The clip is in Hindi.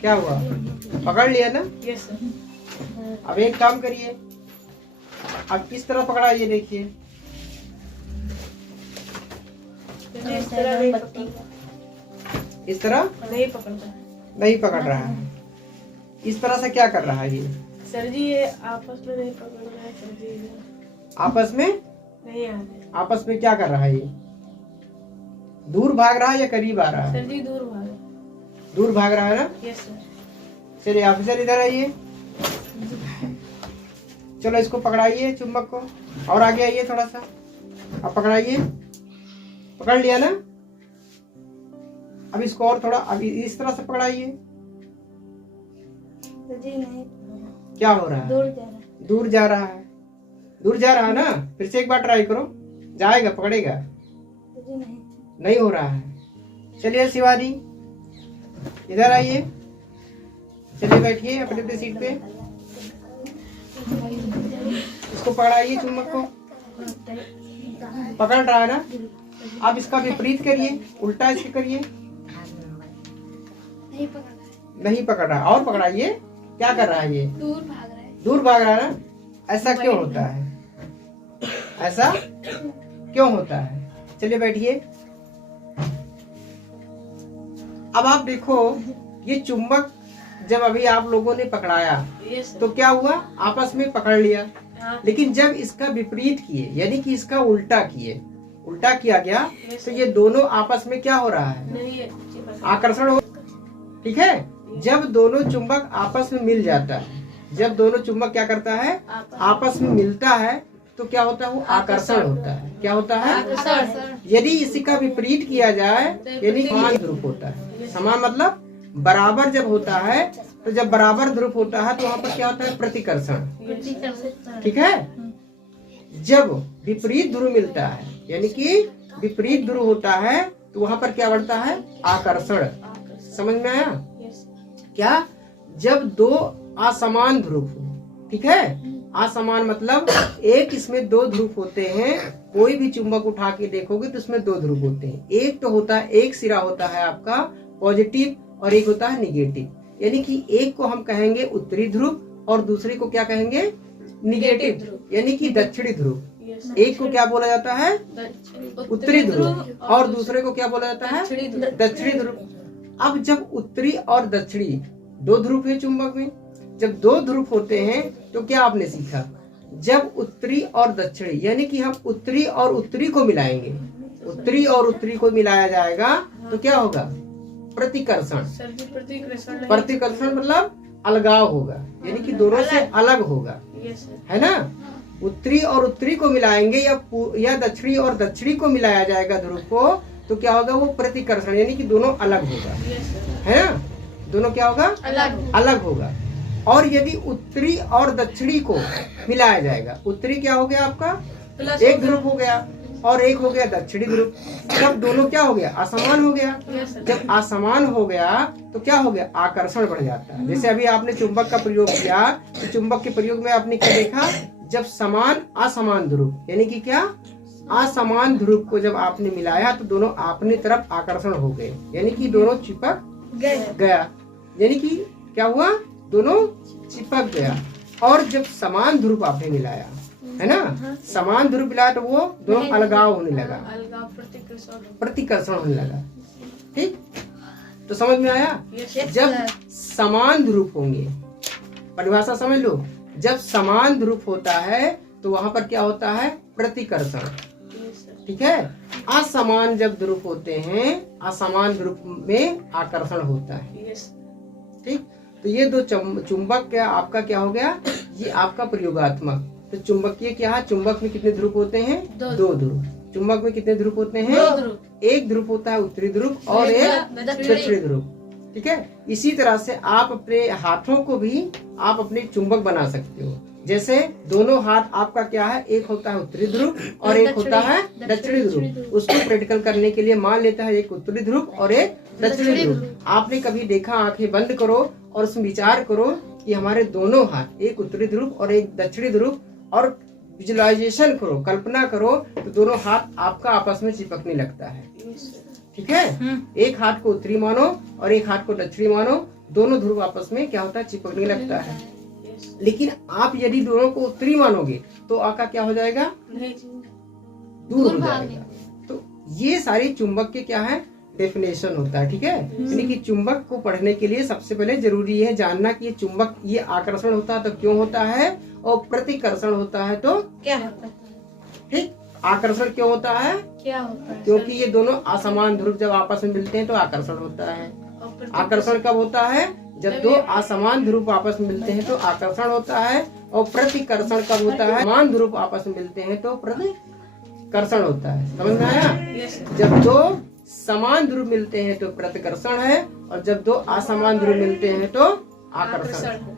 क्या हुआ? पकड़ लिया ना? Yes sir. अब एक काम करिए, अब किस तरह पकड़ाइए, देखिए इस तरह नहीं पकड़ता, इस तरह नहीं पकड़ता है नहीं पकड़ रहा है। इस तरह से क्या कर रहा है ये? सर जी। ये आपस में नहीं पकड़ रहा है सर जी, आपस में नहीं आ रहे आपस में क्या कर रहा है ये? दूर भाग रहा है या करीब आ रहा है? सर जी। दूर भागा। दूर भाग रहा है ना? Yes sir. चलिए ऑफिसर इधर आइए, चलो इसको पकड़ाइए चुंबक को, और आगे आइए थोड़ा सा, अब पकड़ाइए, पकड़ लिया ना? अब इसको और थोड़ा, अब इस तरह से पकड़ाइए। जी नहीं, क्या हो रहा है? दूर जा रहा है। दूर जा रहा है, दूर जा रहा है ना? फिर से एक बार ट्राई करो, जाएगा, पकड़ेगा? जी नहीं, नहीं हो रहा है। चलिए शिवानी इधर आइए, चलिए बैठिए अपने अपने सीट पे, इसको पकड़ाइए चुंबक को, पकड़ रहा है ना? अब इसका विपरीत करिए, उल्टा इसके करिए। नहीं पकड़ रहा है, और पकड़ाइए। क्या कर रहा है ये? दूर भाग रहा है। दूर भाग रहा है ना? ऐसा क्यों होता है? ऐसा क्यों होता है? चलिए बैठिए। अब आप देखो, ये चुंबक जब अभी आप लोगों ने पकड़ाया यस सर। तो क्या हुआ? आपस में पकड़ लिया। हाँ। लेकिन जब इसका विपरीत किए, यानी कि इसका उल्टा किए, उल्टा किया गया, तो ये दोनों आपस में क्या हो रहा है? नहीं है, आकर्षण हो। ठीक है, जब दोनों चुंबक आपस में मिल जाता है, जब दोनों चुंबक क्या करता है? आपस में मिलता है, तो क्या होता है? वो आकर्षण होता है। क्या होता है? यदि इसी का विपरीत किया जाए, यानी समान ध्रुव होता है। समान मतलब बराबर जब होता है, तो जब बराबर ध्रुव होता है तो वहाँ पर क्या होता है? प्रतिकर्षण। ठीक है, जब विपरीत ध्रुव मिलता है, यानी कि विपरीत ध्रुव होता है, तो वहाँ पर क्या बढ़ता है? आकर्षण। समझ में आया क्या? जब दो असमान ध्रुव हो, ठीक है, असमान मतलब एक इसमें दो ध्रुव होते हैं। कोई भी चुंबक उठा के देखोगे तो उसमें दो ध्रुव होते हैं। एक तो होता है, एक सिरा होता है आपका पॉजिटिव और एक होता है निगेटिव, यानी कि एक को हम कहेंगे उत्तरी ध्रुव और दूसरे को क्या कहेंगे? निगेटिव, यानी कि दक्षिणी ध्रुव। एक को क्या बोला जाता है? उत्तरी ध्रुव, और दूसरे को क्या बोला जाता है? दक्षिणी ध्रुव। अब जब उत्तरी और दक्षिणी दो ध्रुव है चुंबक में, जब दो ध्रुव होते हैं तो क्या आपने सीखा? जब उत्तरी और दक्षिणी, यानी कि हम उत्तरी और उत्तरी को मिलाएंगे, उत्तरी और उत्तरी को मिलाया जाएगा तो क्या होगा? प्रतिकर्षण। प्रतिकर्षण मतलब अलगाव होगा, यानी कि दोनों से अलग होगा, है ना? उत्तरी और उत्तरी को मिलाएंगे या दक्षिणी और दक्षिणी को मिलाया जाएगा ध्रुव को, तो क्या होगा? वो प्रतिकर्षण, यानी कि दोनों अलग होगा, है ना? दोनों क्या होगा? अलग होगा। और यदि उत्तरी और दक्षिणी को मिलाया जाएगा, उत्तरी क्या हो गया आपका? एक ध्रुव हो गया, और एक हो गया दक्षिणी ध्रुव। जब दोनों क्या हो गया? असमान हो गया। जब असमान हो गया तो क्या हो गया? आकर्षण बढ़ जाता है। जैसे अभी आपने चुंबक का प्रयोग किया, तो चुंबक के प्रयोग में आपने क्या देखा? जब समान असमान ध्रुव, यानी कि क्या? असमान ध्रुव को जब आपने मिलाया तो दोनों अपनी तरफ आकर्षण हो गए, यानी कि दोनों चिपक गया, यानी कि क्या हुआ? दोनों चिपक गया। और जब समान ध्रुव आपने मिलाया, है ना, समान ध्रुव मिलाया तो वो दोनों अलगाव होने लगा, प्रतिकर्षण होने लगा। ठीक, तो समझ में आया? जब समान ध्रुव होंगे, परिभाषा समझ लो, जब समान ध्रुव होता है तो वहां पर क्या होता है? प्रतिकर्षण। ठीक है, असमान जब ध्रुव होते हैं, असमान ध्रुव में आकर्षण होता है। ठीक, तो ये दो चुंबक क्या आपका क्या हो गया? ये आपका प्रयोगात्मक। तो चुंबकीय क्या है? चुंबक में कितने ध्रुव होते हैं? दो ध्रुव। चुंबक में कितने ध्रुव होते हैं? एक ध्रुव होता है उत्तरी ध्रुव और एक दक्षिणी ध्रुव। ठीक है, इसी तरह से आप अपने हाथों को भी आप अपने चुंबक बना सकते हो। जैसे दोनों हाथ आपका क्या है? एक होता है उत्तरी ध्रुव और एक होता है दक्षिणी ध्रुव। उसको प्रैक्टिकल करने के लिए मान लेता है एक उत्तरी ध्रुव और एक दक्षिणी ध्रुव। आपने कभी देखा? आंखें बंद करो और उसमें विचार करो कि हमारे दोनों हाथ, एक उत्तरी ध्रुव और एक दक्षिणी ध्रुव, और विजुअलाइजेशन करो, कल्पना करो, तो दोनों हाथ आपका आपस में चिपकने लगता है। ठीक है, एक हाथ को उत्तरी मानो और एक हाथ को दक्षिणी मानो, दोनों ध्रुव आपस में क्या होता है, चिपकने लगता है। लेकिन आप यदि दोनों को उत्तरी मानोगे तो आ का क्या हो जाएगा, दूर हो जाएगा। तो ये सारी चुंबक के क्या है, डेफिनेशन होता है। ठीक है, यानी कि चुंबक को पढ़ने के लिए सबसे पहले जरूरी है जानना कि ये चुंबक, ये आकर्षण होता है तो क्यों होता है, और प्रतिकर्षण होता है तो क्या होता है, ठीक, आकर्षण क्यों होता है, क्या होता है, क्योंकि ये दोनों असमान ध्रुव जब आपस में मिलते हैं तो आकर्षण होता है। आकर्षण कब होता है, जब दो असमान ध्रुव आपस में मिलते हैं तो आकर्षण होता है। और प्रतिकर्षण कब होता है, समान ध्रुव आपस में मिलते हैं तो प्रतिकर्षण होता है। समझ में आया? जब दो समान ध्रुव मिलते हैं तो प्रतिकर्षण है, और जब दो असमान ध्रुव मिलते हैं तो आकर्षण है।